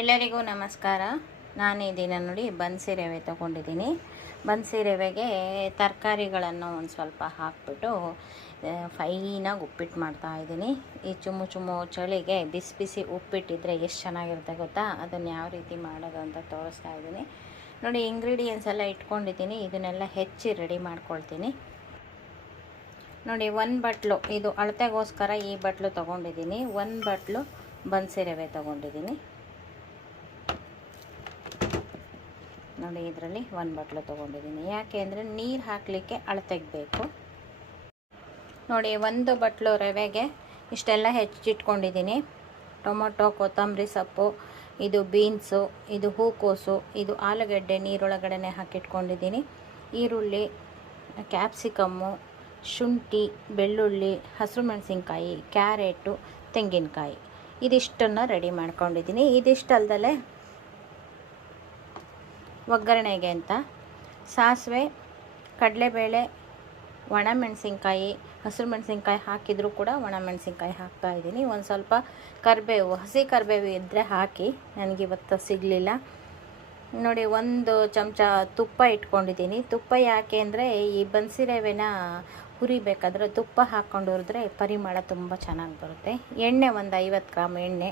ಎಲ್ಲರಿಗೂ ನಮಸ್ಕಾರ. ನಾನು ಈ ದಿನ ನೋಡಿ ಬನ್ಸಿ ರವೆ ತೊಗೊಂಡಿದ್ದೀನಿ. ಬನ್ಸಿ ರವೆಗೆ ತರಕಾರಿಗಳನ್ನು ಒಂದು ಸ್ವಲ್ಪ ಹಾಕ್ಬಿಟ್ಟು ಫೈನಾಗಿ ಉಪ್ಪಿಟ್ಟು ಮಾಡ್ತಾಯಿದ್ದೀನಿ. ಈ ಚುಮ್ಮು ಚಳಿಗೆ ಬಿಸಿ ಬಿಸಿ ಉಪ್ಪಿಟ್ಟಿದ್ರೆ ಎಷ್ಟು ಚೆನ್ನಾಗಿರುತ್ತೆ ಗೊತ್ತಾ? ಅದನ್ನು ಯಾವ ರೀತಿ ಮಾಡೋದು ಅಂತ ತೋರಿಸ್ತಾ ಇದ್ದೀನಿ ನೋಡಿ. ಇಂಗ್ರೀಡಿಯೆಂಟ್ಸ್ ಎಲ್ಲ ಇಟ್ಕೊಂಡಿದ್ದೀನಿ, ಇದನ್ನೆಲ್ಲ ಹೆಚ್ಚಿ ರೆಡಿ ಮಾಡ್ಕೊಳ್ತೀನಿ ನೋಡಿ. ಒಂದು ಬಟ್ಲು ಇದು ಅಳತೆಗೋಸ್ಕರ ಈ ಬಟ್ಲು ತೊಗೊಂಡಿದ್ದೀನಿ. ಒಂದು ಬಟ್ಲು ಬನ್ಸಿ ರವೆ ತೊಗೊಂಡಿದ್ದೀನಿ ನೋಡಿ. ಇದರಲ್ಲಿ ಒಂದು ಬಟ್ಲು ತೊಗೊಂಡಿದ್ದೀನಿ. ಯಾಕೆ ಅಂದರೆ ನೀರು ಹಾಕಲಿಕ್ಕೆ ಅಳತೆಗೆ ಬೇಕು ನೋಡಿ. ಒಂದು ಬಟ್ಲು ರವೆಗೆ ಇಷ್ಟೆಲ್ಲ ಹೆಚ್ಚಿಟ್ಕೊಂಡಿದ್ದೀನಿ. ಟೊಮೊಟೊ, ಕೊತ್ತಂಬರಿ ಸೊಪ್ಪು, ಇದು ಬೀನ್ಸು, ಇದು ಹೂಕೋಸು, ಇದು ಆಲೂಗಡ್ಡೆ ನೀರೊಳಗಡೆ ಹಾಕಿಟ್ಕೊಂಡಿದ್ದೀನಿ. ಈರುಳ್ಳಿ, ಕ್ಯಾಪ್ಸಿಕಮ್ಮು, ಶುಂಠಿ, ಬೆಳ್ಳುಳ್ಳಿ, ಹಸಿರು ಮೆಣಸಿನ್ಕಾಯಿ, ಕ್ಯಾರೆಟು, ತೆಂಗಿನಕಾಯಿ ಇದಿಷ್ಟನ್ನು ರೆಡಿ ಮಾಡ್ಕೊಂಡಿದ್ದೀನಿ. ಇದಿಷ್ಟಲ್ದಲೆ ಒಗ್ಗರಣೆಗೆ ಅಂತ ಸಾಸಿವೆ, ಕಡಲೆಬೇಳೆ, ಒಣಮೆಣಸಿನ್ಕಾಯಿ, ಹಸಿರು ಮೆಣಸಿನ್ಕಾಯಿ ಹಾಕಿದರೂ ಕೂಡ ಒಣಮೆಣಸಿನ್ಕಾಯಿ ಹಾಕ್ತಾಯಿದ್ದೀನಿ. ಒಂದು ಸ್ವಲ್ಪ ಕರಿಬೇವು, ಹಸಿ ಕರಿಬೇವು ಇದ್ದರೆ ಹಾಕಿ, ನನಗಿವತ್ತು ಸಿಗಲಿಲ್ಲ ನೋಡಿ. ಒಂದು ಚಮಚ ತುಪ್ಪ ಇಟ್ಕೊಂಡಿದ್ದೀನಿ. ತುಪ್ಪ ಯಾಕೆ ಅಂದರೆ ಈ ಬನ್ಸಿ ರವೆನ ಹುರಿಬೇಕಾದ್ರೆ ತುಪ್ಪ ಹಾಕ್ಕೊಂಡು ಹುರಿದ್ರೆ ಪರಿಮಳ ತುಂಬ ಚೆನ್ನಾಗಿ ಬರುತ್ತೆ. ಎಣ್ಣೆ ಒಂದು 50 ಗ್ರಾಮ್ ಎಣ್ಣೆ,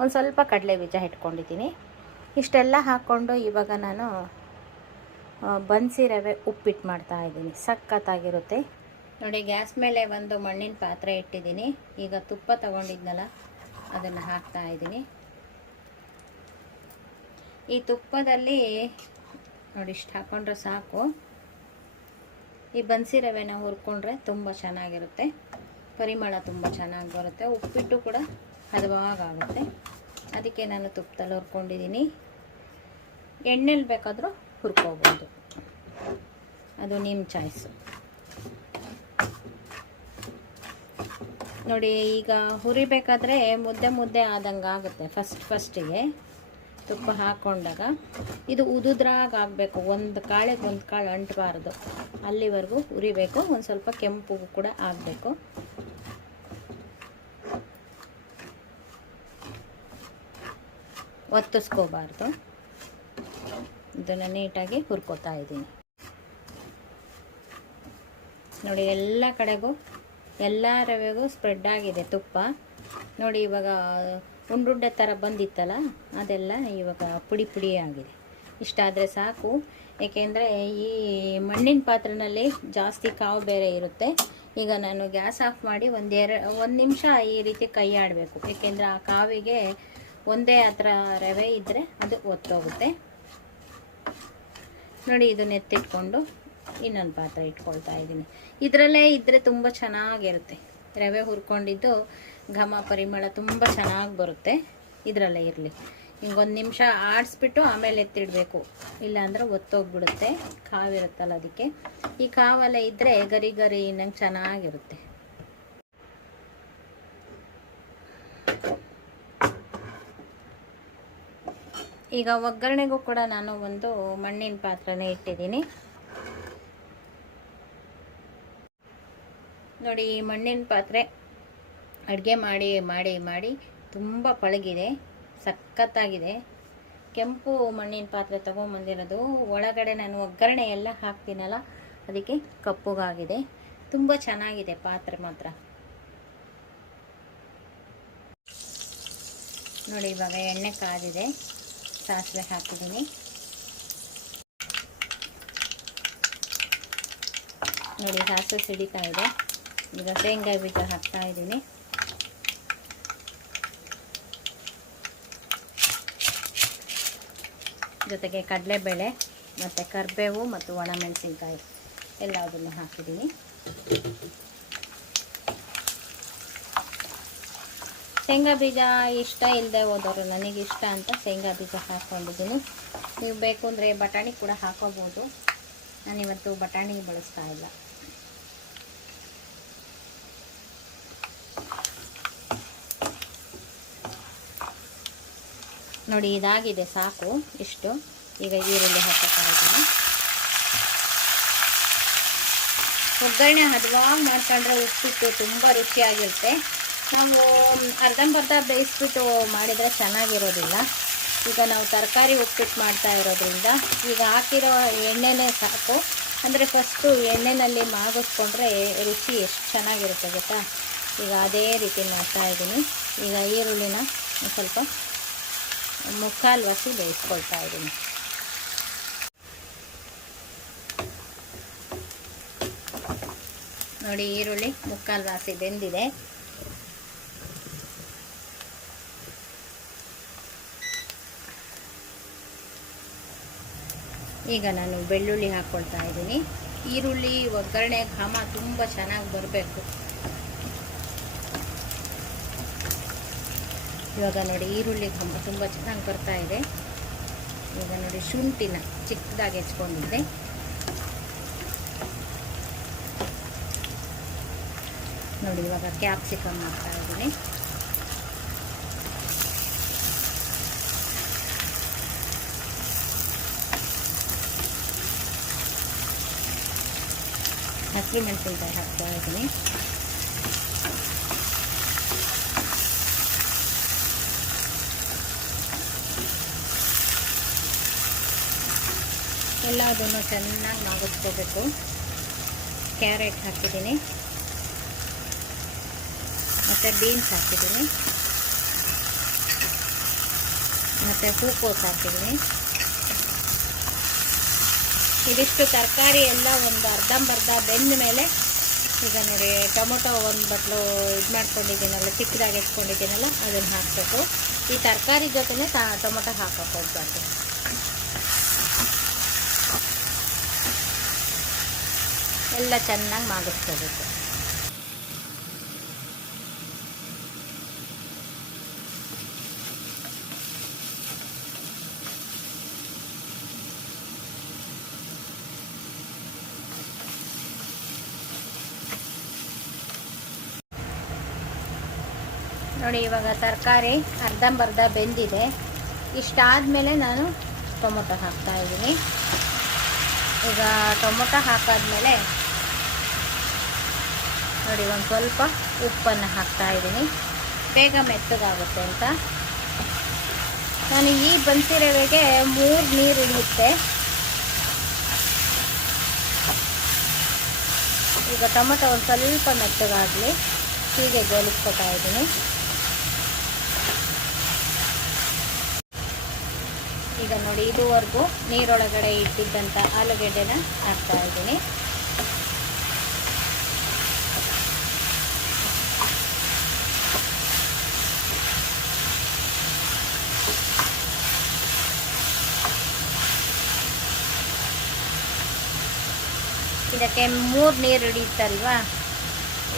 ಒಂದು ಸ್ವಲ್ಪ ಕಡಲೆ ಬೀಜ ಇಟ್ಕೊಂಡಿದ್ದೀನಿ. ಇಷ್ಟೆಲ್ಲ ಹಾಕ್ಕೊಂಡು ಇವಾಗ ನಾನು ಬನ್ಸಿ ರವೆ ಉಪ್ಪಿಟ್ಟು ಮಾಡ್ತಾಯಿದ್ದೀನಿ. ಸಖತ್ತಾಗಿರುತ್ತೆ ನೋಡಿ. ಗ್ಯಾಸ್ ಮೇಲೆ ಒಂದು ಮಣ್ಣಿನ ಪಾತ್ರೆ ಇಟ್ಟಿದ್ದೀನಿ. ಈಗ ತುಪ್ಪ ತಗೊಂಡಿದ್ನಲ್ಲ ಅದನ್ನು ಹಾಕ್ತಾಯಿದ್ದೀನಿ. ಈ ತುಪ್ಪದಲ್ಲಿ ನೋಡಿ ಇಷ್ಟು ಹಾಕ್ಕೊಂಡ್ರೆ ಸಾಕು. ಈ ಬನ್ಸಿ ರವೆನ ಹುರ್ಕೊಂಡ್ರೆ ತುಂಬ ಚೆನ್ನಾಗಿರುತ್ತೆ, ಪರಿಮಳ ತುಂಬ ಚೆನ್ನಾಗಿ ಬರುತ್ತೆ. ಉಪ್ಪಿಟ್ಟು ಕೂಡ ಹದವಾಗುತ್ತೆ. ಅದಕ್ಕೆ ನಾನು ತುಪ್ಪದಲ್ಲಿ ಹುರ್ಕೊಂಡಿದ್ದೀನಿ. ಎಣ್ಣೆಲಿ ಬೇಕಾದರೂ ಹುರ್ಕೋಬೋದು, ಅದು ನಿಮ್ಮ ಚಾಯ್ಸು ನೋಡಿ. ಈಗ ಹುರಿಬೇಕಾದ್ರೆ ಮುದ್ದೆ ಆದಂಗೆ ಆಗುತ್ತೆ. ಫಸ್ಟಿಗೆ ತುಪ್ಪ ಹಾಕ್ಕೊಂಡಾಗ ಇದು ಉದುದ್ರಾಗ ಆಗಬೇಕು. ಒಂದು ಕಾಳಿಗೆ ಒಂದು ಕಾಳು ಅಂಟಬಾರ್ದು, ಅಲ್ಲಿವರೆಗೂ ಹುರಿಬೇಕು. ಒಂದು ಸ್ವಲ್ಪ ಕೆಂಪು ಕೂಡ ಆಗಬೇಕು. ಒತ್ತಿಸ್ಕೋಬಾರ್ದು. ಇದನ್ನು ನೀಟಾಗಿ ಹುರ್ಕೋತಾ ಇದ್ದೀನಿ ನೋಡಿ. ಎಲ್ಲ ಕಡೆಗೂ ಎಲ್ಲ ರವೆಗೂ ಸ್ಪ್ರೆಡ್ ಆಗಿದೆ ತುಪ್ಪ ನೋಡಿ. ಇವಾಗ ಉಂಡುಂಡೆ ಥರ ಬಂದಿತ್ತಲ್ಲ ಅದೆಲ್ಲ ಇವಾಗ ಪುಡಿ ಆಗಿದೆ. ಇಷ್ಟಾದರೆ ಸಾಕು. ಏಕೆಂದರೆ ಈ ಮಣ್ಣಿನ ಪಾತ್ರೆಯಲ್ಲಿ ಜಾಸ್ತಿ ಕಾವು ಬೇರೆ ಇರುತ್ತೆ. ಈಗ ನಾನು ಗ್ಯಾಸ್ ಆಫ್ ಮಾಡಿ ಒಂದು ನಿಮಿಷ ಈ ರೀತಿ ಕೈ ಆಡಬೇಕು. ಏಕೆಂದರೆ ಆ ಕಾವಿಗೆ ಒಂದೇ ಆ ಥರ ರವೆ ಇದ್ದರೆ ಅದು ಒತ್ತೋಗುತ್ತೆ ನೋಡಿ. ಇದನ್ನ ಎತ್ತಿಟ್ಕೊಂಡು ಇನ್ನೊಂದು ಪಾತ್ರೆ ಇಟ್ಕೊಳ್ತಾ ಇದ್ದೀನಿ. ಇದರಲ್ಲೇ ಇದ್ದರೆ ತುಂಬ ಚೆನ್ನಾಗಿರುತ್ತೆ. ರವೆ ಹುರ್ಕೊಂಡಿದ್ದು ಘಮ ಪರಿಮಳ ತುಂಬ ಚೆನ್ನಾಗಿ ಬರುತ್ತೆ. ಇದರಲ್ಲೇ ಇರಲಿ. ಹಿಂಗೊಂದು ನಿಮಿಷ ಆಡಿಸ್ಬಿಟ್ಟು ಆಮೇಲೆ ಎತ್ತಿಡಬೇಕು, ಇಲ್ಲಾಂದ್ರೆ ಒತ್ತೋಗ್ಬಿಡುತ್ತೆ. ಕಾವಿರುತ್ತಲ್ಲ ಅದಕ್ಕೆ. ಈ ಕಾವೆಲ್ಲ ಇದ್ದರೆ ಗರಿ ಇನ್ನಂಗೆ ಚೆನ್ನಾಗಿರುತ್ತೆ. ಈಗ ಒಗ್ಗರಣೆಗೂ ಕೂಡ ನಾನು ಒಂದು ಮಣ್ಣಿನ ಪಾತ್ರೆನೇ ಇಟ್ಟಿದ್ದೀನಿ ನೋಡಿ. ಈ ಮಣ್ಣಿನ ಪಾತ್ರೆ ಅಡುಗೆ ಮಾಡಿ ತುಂಬ ಪಳಗಿದೆ, ಸಖತ್ತಾಗಿದೆ. ಕೆಂಪು ಮಣ್ಣಿನ ಪಾತ್ರೆ ತೊಗೊಂಬಂದಿರೋದು. ಒಳಗಡೆ ನಾನು ಒಗ್ಗರಣೆ ಎಲ್ಲ ಹಾಕ್ತೀನಲ್ಲ ಅದಕ್ಕೆ ಕಪ್ಪುಗಾಗಿದೆ. ತುಂಬ ಚೆನ್ನಾಗಿದೆ ಪಾತ್ರೆ ಮಾತ್ರ ನೋಡಿ. ಇವಾಗ ಎಣ್ಣೆ ಕಾದಿದೆ, ಸಾಸಿವೆ ಹಾಕಿದ್ದೀನಿ ನೋಡಿ. ಸಾಸಿವೆ ಸಿಡಿತಾ ಇದೆ. ಈಗ ಶೇಂಗಾ ಬೀಜ ಹಾಕ್ತಾ ಇದ್ದೀನಿ. ಜೊತೆಗೆ ಕಡಲೆಬೇಳೆ ಮತ್ತು ಕರಿಬೇವು ಮತ್ತು ಒಣಮೆಣಸಿನ್ಕಾಯಿ ಎಲ್ಲದನ್ನು ಹಾಕಿದ್ದೀನಿ. ಶೇಂಗಾ ಬೀಜ ಇಷ್ಟ ಇಲ್ಲದೆ ಹೋದವರು, ನನಗಿಷ್ಟ ಅಂತ ಶೇಂಗಾ ಬೀಜ ಹಾಕ್ಕೊಂಡಿದ್ದೀನಿ. ನೀವು ಬೇಕು ಅಂದರೆ ಬಟಾಣಿ ಕೂಡ ಹಾಕೋಬೋದು. ನಾನಿವತ್ತು ಬಟಾಣಿ ಬಳಸ್ತಾ ಇಲ್ಲ ನೋಡಿ. ಇದಾಗಿದೆ ಸಾಕು ಇಷ್ಟು. ಈಗ ಈರುಳ್ಳಿ ಹಾಕ್ತಾ ಇದ್ದೀನಿ. ಒಗ್ಗರಣೆ ಹದವಾಗಿ ಮಾಡ್ಕೊಂಡ್ರೆ ಉಪ್ಪಿಟ್ಟು ತುಂಬ ರುಚಿಯಾಗಿರುತ್ತೆ. ನಾವು ಅರ್ಧಂಬರ್ಧ ಬೇಯಿಸ್ಬಿಟ್ಟು ಮಾಡಿದರೆ ಚೆನ್ನಾಗಿರೋದಿಲ್ಲ. ಈಗ ನಾವು ತರಕಾರಿ ಉಪ್ಪಿಟ್ಟು ಮಾಡ್ತಾ ಇರೋದ್ರಿಂದ ಈಗ ಹಾಕಿರೋ ಎಣ್ಣೆನೇ ಸಾಕು. ಅಂದರೆ ಫಸ್ಟು ಎಣ್ಣೆಯಲ್ಲಿ ಮಾಗಿಸ್ಕೊಂಡ್ರೆ ರುಚಿ ಎಷ್ಟು ಚೆನ್ನಾಗಿರುತ್ತೆ ಗೊತ್ತಾ. ಈಗ ಅದೇ ರೀತಿ ಮಾಡ್ತಾ ಇದ್ದೀನಿ. ಈಗ ಈರುಳ್ಳಿನ ಸ್ವಲ್ಪ ಮುಕ್ಕಾಲು ವಾಸಿ ಬೇಯಿಸ್ಕೊಳ್ತಾ ಇದ್ದೀನಿ. ನೋಡಿ, ಈರುಳ್ಳಿ ಮುಕ್ಕಾಲು ವಾಸಿ ಬೆಂದಿದೆ. ಈಗ ನಾನು ಬೆಳ್ಳುಳ್ಳಿ ಹಾಕ್ಕೊಳ್ತಾ ಇದ್ದೀನಿ. ಈರುಳ್ಳಿ ಒಗ್ಗರಣೆ ಘಮ ತುಂಬ ಚೆನ್ನಾಗಿ ಬರಬೇಕು. ಇವಾಗ ನೋಡಿ ಈರುಳ್ಳಿ ಘಮ ತುಂಬ ಚೆನ್ನಾಗಿ ಬರ್ತಾ ಇದೆ. ಈಗ ನೋಡಿ ಶುಂಠಿನ ಚಿಕ್ಕದಾಗಿ ಹೆಚ್ಕೊಂಡಿದ್ದೆ. ನೋಡಿ ಇವಾಗ ಕ್ಯಾಪ್ಸಿಕಮ್ ಹಾಕ್ತಾ ಇದ್ದೀನಿ. ಹಸಿರು ಮೆಣಸಿನ್ಕಾಯಿ ಹಾಕ್ತಾ ಇದ್ದೀನಿ. ಎಲ್ಲದನ್ನು ಚೆನ್ನಾಗಿ ಮಾಗಿಸ್ಕೋಬೇಕು. ಕ್ಯಾರೆಟ್ ಹಾಕಿದ್ದೀನಿ ಮತ್ತು ಬೀನ್ಸ್ ಹಾಕಿದ್ದೀನಿ ಮತ್ತು ಹೂಕೋಸು ಹಾಕಿದ್ದೀನಿ. ಇದಿಷ್ಟು ತರಕಾರಿ ಎಲ್ಲ ಒಂದು ಅರ್ಧಂಬರ್ಧ ಬೆಂದ ಮೇಲೆ ಈಗ ನೋಡಿ ಟೊಮೊಟೊ ಒಂದು ಬಟ್ಲು ಇದು ಮಾಡ್ಕೊಂಡಿದ್ದೀನಲ್ಲ, ಚಿಕ್ಕದಾಗಿ ಎತ್ಕೊಂಡಿದ್ದೀನಲ್ಲ, ಅದನ್ನು ಹಾಕಬೇಕು. ಈ ತರಕಾರಿ ಜೊತೆನೇ ಟೊಮೊಟೊ ಹಾಕಕ್ಕೆ ಹೋಗ್ಬಾರ್ದು. ಎಲ್ಲ ಚೆನ್ನಾಗಿ ಮಾಗಿಸ್ಕೋಬೇಕು. ನೋಡಿ ಇವಾಗ ತರಕಾರಿ ಅರ್ಧಂಬರ್ಧ ಬೆಂದಿದೆ. ಇಷ್ಟಾದಮೇಲೆ ನಾನು ಟೊಮೊಟೊ ಹಾಕ್ತಾ ಇದ್ದೀನಿ. ಈಗ ಟೊಮೊಟೊ ಹಾಕಾದ್ಮೇಲೆ ನೋಡಿ ಒಂದು ಸ್ವಲ್ಪ ಉಪ್ಪನ್ನು ಹಾಕ್ತಾ ಇದ್ದೀನಿ, ಬೇಗ ಮೆತ್ತಗಾಗುತ್ತೆ ಅಂತ. ನಾನು ಈ ಬನ್ಸಿ ರವೆಗೆ 3 ನೀರು ಹಿಡಿಯುತ್ತೆ. ಈಗ ಟೊಮೊಟೊ ಒಂದು ಸ್ವಲ್ಪ ಮೆತ್ತಗಾಗಲಿ ಹೀಗೆ ಗೋಲಿಸ್ಕೊತಾ ಇದ್ದೀನಿ. ಈಗ ನೋಡಿ ಇದುವರೆಗೂ ನೀರೊಳಗಡೆ ಇಟ್ಟಿದ್ದಂಥ ಆಲೂಗೆಡ್ಡೆನ ಹಾಕ್ತಾ ಇದ್ದೀನಿ. ಇದಕ್ಕೆ 3 ನೀರು ಹಿಡಿಯುತ್ತಲ್ವಾ.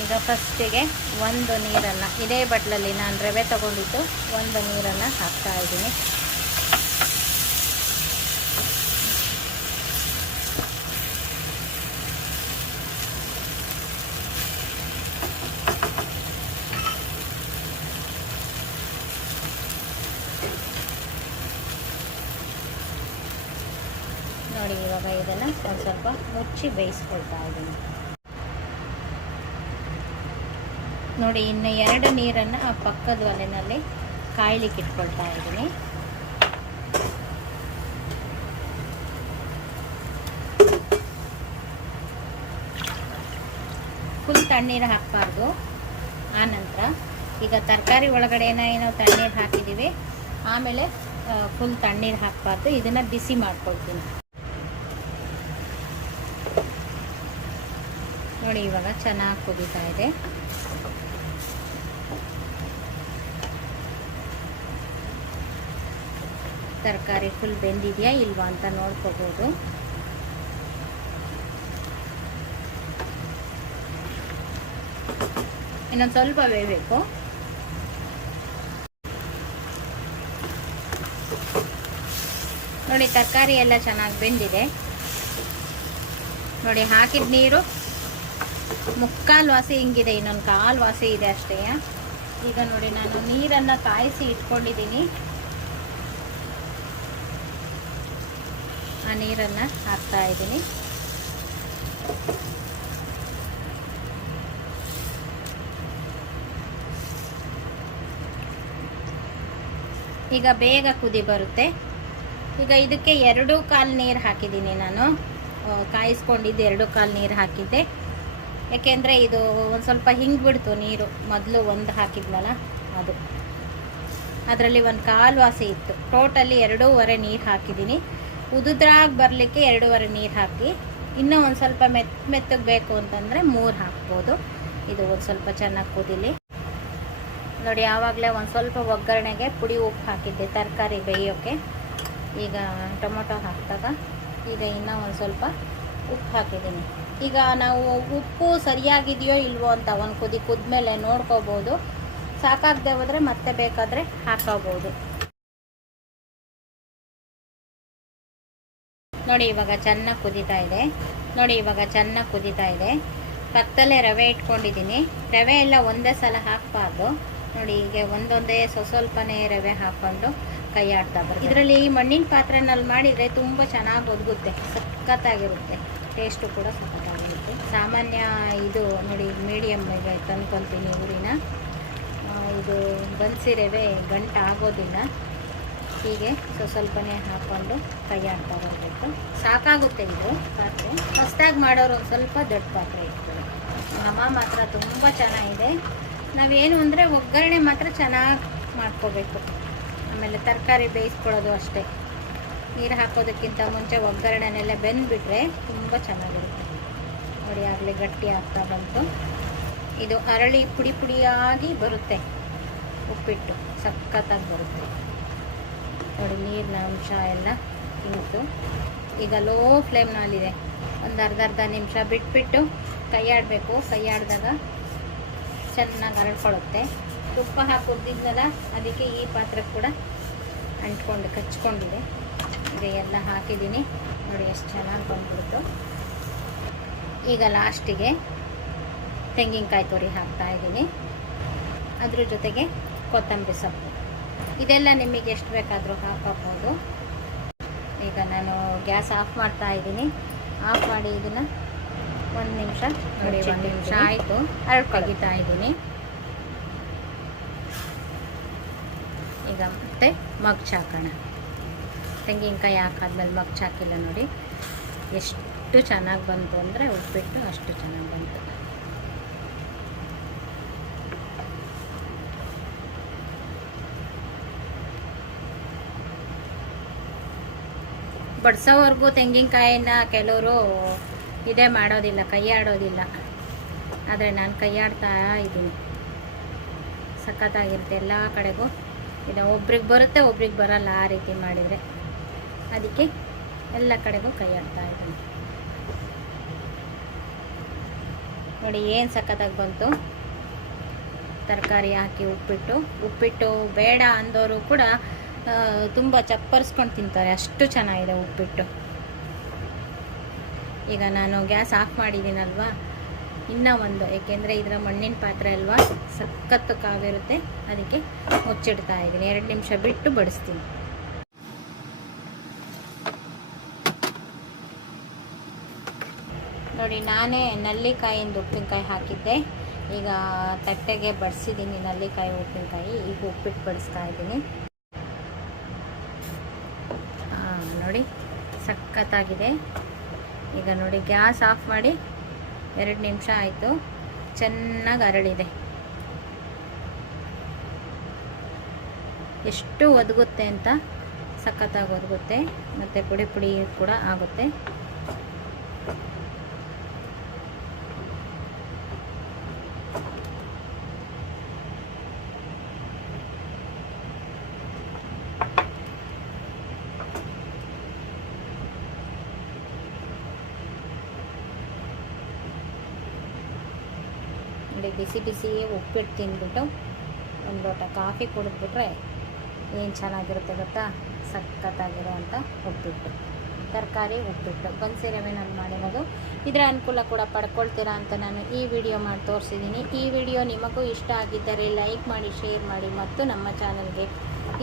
ಈಗ ಫಸ್ಟಿಗೆ ಒಂದು ನೀರನ್ನು ಇದೇ ಬಟ್ಲಲ್ಲಿ ನಾನು ರವೆ ತಗೊಂಡಿದ್ದು ಒಂದು ನೀರನ್ನು ಹಾಕ್ತಾ ಇದ್ದೀನಿ. ನೋಡಿ ಇವಾಗ ಇದನ್ನು ಒಂದು ಸ್ವಲ್ಪ ಮುಚ್ಚಿ ಬೇಯಿಸ್ಕೊಳ್ತಾ ಇದ್ದೀನಿ. ನೋಡಿ ಇನ್ನು 2 ನೀರನ್ನು ಪಕ್ಕದ ಒಲೆಯಲ್ಲಿ ಕಾಯ್ಲಿಕ್ಕೆ ಇಟ್ಕೊಳ್ತಾ ಇದ್ದೀನಿ. ಫುಲ್ ತಣ್ಣೀರು ಹಾಕಬಾರ್ದು. ಆನಂತರ ಈಗ ತರಕಾರಿ ಒಳಗಡೆ ಏನೋ ತಣ್ಣೀರು ಹಾಕಿದ್ದೀವಿ, ಆಮೇಲೆ ಫುಲ್ ತಣ್ಣೀರು ಹಾಕಬಾರ್ದು. ಇದನ್ನು ಬಿಸಿ ಮಾಡ್ಕೊಳ್ತೀನಿ. ನೋಡಿ ಇವಾಗ ಚೆನ್ನಾಗಿ ಕುದೀತಾ ಇದೆ. ತರಕಾರಿ ಫುಲ್ ಬೆಂದಿದೆಯಾ ಇಲ್ವಾ ಅಂತ ನೋಡ್ಕೋಬೋದು. ಇನ್ನೊಂದು ಸ್ವಲ್ಪ ಬೇಯಬೇಕು. ನೋಡಿ ತರಕಾರಿ ಎಲ್ಲ ಚೆನ್ನಾಗಿ ಬೆಂದಿದೆ. ನೋಡಿ ಹಾಕಿದ ನೀರು ಮುಕ್ಕಾಲು ವಾಸಿ ಹಿಂಗಿದೆ, ಇನ್ನೊಂದು ಕಾಲು ವಾಸಿ ಇದೆ ಅಷ್ಟೇ. ಈಗ ನೋಡಿ ನಾನು ನೀರನ್ನು ಕಾಯಿಸಿ ಇಟ್ಕೊಂಡಿದ್ದೀನಿ. ಆ ನೀರನ್ನು ಹಾಕ್ತಾ ಇದ್ದೀನಿ. ಈಗ ಬೇಗ ಕುದಿ ಬರುತ್ತೆ. ಈಗ ಇದಕ್ಕೆ 2 ಕಾಲು ನೀರು ಹಾಕಿದ್ದೀನಿ ನಾನು. ಕಾಯಿಸ್ಕೊಂಡಿದ್ದು 2 ಕಾಲು ನೀರು ಹಾಕಿದ್ದೆ. ಯಾಕೆಂದರೆ ಇದು ಒಂದು ಸ್ವಲ್ಪ ಹಿಂಗಿಬಿಡ್ತು ನೀರು. ಮೊದಲು ಒಂದು ಹಾಕಿದ್ನಲ್ಲ ಅದು, ಅದರಲ್ಲಿ 1 ಕಾಲು ವಾಸಿ ಇತ್ತು. ಟೋಟಲಿ 2.5 ನೀರು ಹಾಕಿದ್ದೀನಿ. ಉದುದ್ರಾಗಿ ಬರಲಿಕ್ಕೆ 2.5 ನೀರು ಹಾಕಿ, ಇನ್ನೂ ಒಂದು ಸ್ವಲ್ಪ ಮೆತ್ತಗೆ ಬೇಕು ಅಂತಂದರೆ 3 ಹಾಕ್ಬೋದು. ಇದು ಒಂದು ಸ್ವಲ್ಪ ಚೆನ್ನಾಗಿ ಕುದಿಲಿ ನೋಡಿ. ಆವಾಗಲೇ ಒಂದು ಸ್ವಲ್ಪ ಒಗ್ಗರಣೆಗೆ ಪುಡಿ ಉಪ್ಪು ಹಾಕಿದ್ದೆ ತರಕಾರಿ ಬೇಯೋಕ್ಕೆ. ಈಗ ಟೊಮೊಟೊ ಹಾಕಿದಾಗ ಈಗ ಇನ್ನೂ ಒಂದು ಸ್ವಲ್ಪ ಉಪ್ಪು ಹಾಕಿದ್ದೀನಿ. ಈಗ ನಾವು ಉಪ್ಪು ಸರಿಯಾಗಿದೆಯೋ ಇಲ್ವೋ ಅಂತ ಒಂದು ಕುದ್ಮೇಲೆ ನೋಡ್ಕೋಬೋದು. ಸಾಕಾಗದೆ ಹೋದರೆ ಮತ್ತೆ ಬೇಕಾದರೆ ಹಾಕೋಬೋದು ನೋಡಿ. ಇವಾಗ ಚೆನ್ನಾಗಿ ಕುದೀತಾ ಇದೆ. ಪಕ್ಕದಲ್ಲೇ ರವೆ ಇಟ್ಕೊಂಡಿದ್ದೀನಿ. ರವೆ ಎಲ್ಲ ಒಂದೇ ಸಲ ಹಾಕಬಾರ್ದು ನೋಡಿ. ಹೀಗೆ ಒಂದೊಂದೇ ಸ್ವಲ್ಪನೇ ರವೆ ಹಾಕ್ಕೊಂಡು ಕೈ ಆಡ್ತಾ ಬರುತ್ತೆ. ಇದರಲ್ಲಿ ಮಣ್ಣಿನ ಪಾತ್ರೆನಲ್ಲಿ ಮಾಡಿದರೆ ತುಂಬ ಚೆನ್ನಾಗಿ ಒದಗುತ್ತೆ, ಸಖತ್ತಾಗಿರುತ್ತೆ. ಟೇಸ್ಟು ಕೂಡ ಸಖತ್ತಾಗಿರುತ್ತೆ. ಸಾಮಾನ್ಯ ಇದು ನೋಡಿ ಮೀಡಿಯಮ್ ಈಗ ತಂದ್ಕೊಳ್ತೀನಿ ಊರಿನ. ಇದು ಬನ್ಸಿ ರವೆ ಗಂಟು ಆಗೋದಿಲ್ಲ. ಹೀಗೆ ಸ್ವಲ್ಪನೇ ಹಾಕ್ಕೊಂಡು ಕೈ ಆಡ್ತಾ ಬರಬೇಕು. ಸಾಕಾಗುತ್ತೆ ಇದು ಪಾತ್ರೆ. ಹೊಸದಾಗಿ ಮಾಡೋರು ಒಂದು ಸ್ವಲ್ಪ ದೊಡ್ಡ ಪಾತ್ರೆ ಇಟ್ಕೊಳ್ಳಿ. ಘಮ ಮಾತ್ರ ತುಂಬ ಚೆನ್ನಾಗಿದೆ. ನಾವೇನು ಅಂದರೆ ಒಗ್ಗರಣೆ ಮಾತ್ರ ಚೆನ್ನಾಗಿ ಮಾಡ್ಕೋಬೇಕು. ಆಮೇಲೆ ತರಕಾರಿ ಬೇಯಿಸ್ಕೊಳ್ಳೋದು ಅಷ್ಟೇ. ನೀರು ಹಾಕೋದಕ್ಕಿಂತ ಮುಂಚೆ ಒಗ್ಗರಣೆನೆಲ್ಲ ಬೆಂದುಬಿಟ್ರೆ ತುಂಬ ಚೆನ್ನಾಗಿರುತ್ತೆ ನೋಡಿ. ಆಗಲೇ ಗಟ್ಟಿ ಆಗ್ತಾ ಬಂತು. ಇದು ಅರಳಿ ಪುಡಿ ಪುಡಿಯಾಗಿ ಬರುತ್ತೆ. ಉಪ್ಪಿಟ್ಟು ಸಖತ್ತಾಗಿ ಬರುತ್ತೆ ನೋಡಿ. ನೀರಿನ ಅಂಶ ಎಲ್ಲ ಇತ್ತು. ಈಗ ಲೋ ಫ್ಲೇಮ್ನಲ್ಲಿದೆ. ಒಂದು ಅರ್ಧ ನಿಮಿಷ ಬಿಟ್ಬಿಟ್ಟು ಕೈ ಆಡಬೇಕು. ಕೈ ಆಡಿದಾಗ ಚೆನ್ನಾಗಿ ಅರಳ್ಕೊಳ್ಳುತ್ತೆ. ತುಪ್ಪ ಹಾಕಿ ಕುದ್ದಿದ್ನಲ್ಲ, ಅದಕ್ಕೆ ಈ ಪಾತ್ರೆ ಕೂಡ ಕಚ್ಕೊಂಡಿದೆ. ಈಗ ಎಲ್ಲ ಹಾಕಿದ್ದೀನಿ ನೋಡಿ, ಎಷ್ಟು ಚೆನ್ನಾಗಿ ಬಂದ್ಬಿಡ್ತು. ಈಗ ಲಾಸ್ಟಿಗೆ ತೆಂಗಿನಕಾಯಿ ತುರಿ ಹಾಕ್ತಾಯಿದ್ದೀನಿ. ಅದ್ರ ಜೊತೆಗೆ ಕೊತ್ತಂಬರಿ ಸೊಪ್ಪು. ಇದೆಲ್ಲ ನಿಮಗೆ ಎಷ್ಟು ಬೇಕಾದರೂ ಹಾಕೋಬೋದು. ಈಗ ನಾನು ಗ್ಯಾಸ್ ಆಫ್ ಮಾಡ್ತಾ ಇದ್ದೀನಿ. ಆಫ್ ಮಾಡಿ ಇದನ್ನು 1 ನಿಮಿಷ ನೋಡಿ. 1 ನಿಮಿಷ ಆಯಿತು. ತೆಗಿತಾ ಇದ್ದೀನಿ. ಈಗ ಮತ್ತೆ ಮಗ್ಚಾಕೋಣ. ತೆಂಗಿನಕಾಯಿ ಹಾಕಾದ್ಮೇಲೆ ಮಗ್ಚಾಕಿಲ್ಲ ನೋಡಿ. ಎಷ್ಟು ಚೆನ್ನಾಗಿ ಬಂತು ಅಂದರೆ ಉಪ್ಪಿಟ್ಟು ಅಷ್ಟು ಚೆನ್ನಾಗಿ ಬಂತು. ಬಡ್ಸೋವರೆಗೂ ತೆಂಗಿನಕಾಯಿನ ಕೆಲವರು ಇದೇ ಮಾಡೋದಿಲ್ಲ, ಕೈ ಆಡೋದಿಲ್ಲ. ಆದರೆ ನಾನು ಕೈ ಆಡ್ತಾ ಇದ್ದೀನಿ. ಸಖತ್ತಾಗಿರುತ್ತೆ ಎಲ್ಲ ಕಡೆಗೂ. ಇದು ಒಬ್ರಿಗೆ ಬರುತ್ತೆ, ಒಬ್ರಿಗೆ ಬರಲ್ಲ. ಆ ರೀತಿ ಮಾಡಿದರೆ ಅದಕ್ಕೆ ಎಲ್ಲ ಕಡೆಗೂ ಕೈ ಆಡ್ತಾ ಇದ್ದೀನಿ ನೋಡಿ. ಏನು ಸಖತ್ತಾಗಿ ಬಂತು. ತರಕಾರಿ ಹಾಕಿ ಉಪ್ಪಿಟ್ಟು ಬೇಡ ಅಂದವರು ಕೂಡ ತುಂಬ ಚಪ್ಪರಿಸ್ಕೊಂಡು ತಿಂತಾರೆ. ಅಷ್ಟು ಚೆನ್ನಾಗಿದೆ ಉಪ್ಪಿಟ್ಟು. ಈಗ ನಾನು ಗ್ಯಾಸ್ ಆಫ್ ಮಾಡಿದ್ದೀನಲ್ವಾ, ಇನ್ನೂ ಒಂದು, ಏಕೆಂದರೆ ಇದರ ಮಣ್ಣಿನ ಪಾತ್ರೆ ಅಲ್ವಾ, ಸಖತ್ತು ಕಾವಿರುತ್ತೆ. ಅದಕ್ಕೆ ಮುಚ್ಚಿಡ್ತಾ ಇದ್ದೀನಿ. 2 ನಿಮಿಷ ಬಿಟ್ಟು ಬಡಿಸ್ತೀನಿ ನೋಡಿ. ನಾನೇ ನಲ್ಲಿಕಾಯಿಂದ ಉಪ್ಪಿನಕಾಯಿ ಹಾಕಿದ್ದೆ. ಈಗ ತಟ್ಟೆಗೆ ಬಡಿಸಿದ್ದೀನಿ ನಲ್ಲಿಕಾಯಿ ಉಪ್ಪಿನಕಾಯಿ. ಈಗ ಉಪ್ಪಿಟ್ಟು ಬಡಿಸ್ತಾ ಇದ್ದೀನಿ ನೋಡಿ. ಸಖತ್ತಾಗಿದೆ. ಈಗ ನೋಡಿ ಗ್ಯಾಸ್ ಆಫ್ ಮಾಡಿ 2 ನಿಮಿಷ ಆಯಿತು. ಚೆನ್ನಾಗಿ ಅರಳಿದೆ. ಎಷ್ಟು ಒದಗುತ್ತೆ ಅಂತ, ಸಖತ್ತಾಗಿ ಒದಗುತ್ತೆ. ಮತ್ತು ಪುಡಿ ಪುಡಿ ಕೂಡ ಆಗುತ್ತೆ. ಬಿಸಿ ಬಿಸಿಯೇ ಉಪ್ಪಿಟ್ಟು ತಿಂದ್ಬಿಟ್ಟು ಒಂದು ಲೋಟ ಕಾಫಿ ಕುಡಿದ್ಬಿಟ್ರೆ ಏನು ಚೆನ್ನಾಗಿರುತ್ತೆ ಗೊತ್ತಾ. ಸಖತ್ತಾಗಿರೋವಂಥ ಉಪ್ಪಿಟ್ಟು, ತರಕಾರಿ ಉಪ್ಪಿಟ್ಟು ಬನ್ಸಿ ರವೆನಲ್ಲಿ ಮಾಡಿರೋದು. ಇದರ ಅನುಕೂಲ ಕೂಡ ಪಡ್ಕೊಳ್ತೀರಾ ಅಂತ ನಾನು ಈ ವಿಡಿಯೋ ಮಾಡಿ ತೋರಿಸಿದ್ದೀನಿ. ಈ ವಿಡಿಯೋ ನಿಮಗೂ ಇಷ್ಟ ಆಗಿದ್ದರೆ ಲೈಕ್ ಮಾಡಿ, ಶೇರ್ ಮಾಡಿ. ಮತ್ತು ನಮ್ಮ ಚಾನಲ್ಗೆ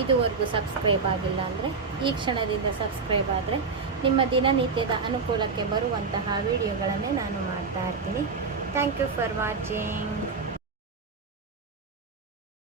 ಇದುವರೆಗೂ ಸಬ್ಸ್ಕ್ರೈಬ್ ಆಗಿಲ್ಲ ಅಂದರೆ ಈ ಕ್ಷಣದಿಂದ ಸಬ್ಸ್ಕ್ರೈಬ್ ಆದರೆ ನಿಮ್ಮ ದಿನನಿತ್ಯದ ಅನುಕೂಲಕ್ಕೆ ಬರುವಂತಹ ವಿಡಿಯೋಗಳನ್ನೇ ನಾನು ಮಾಡ್ತಾ ಇರ್ತೀನಿ. Thank you for watching.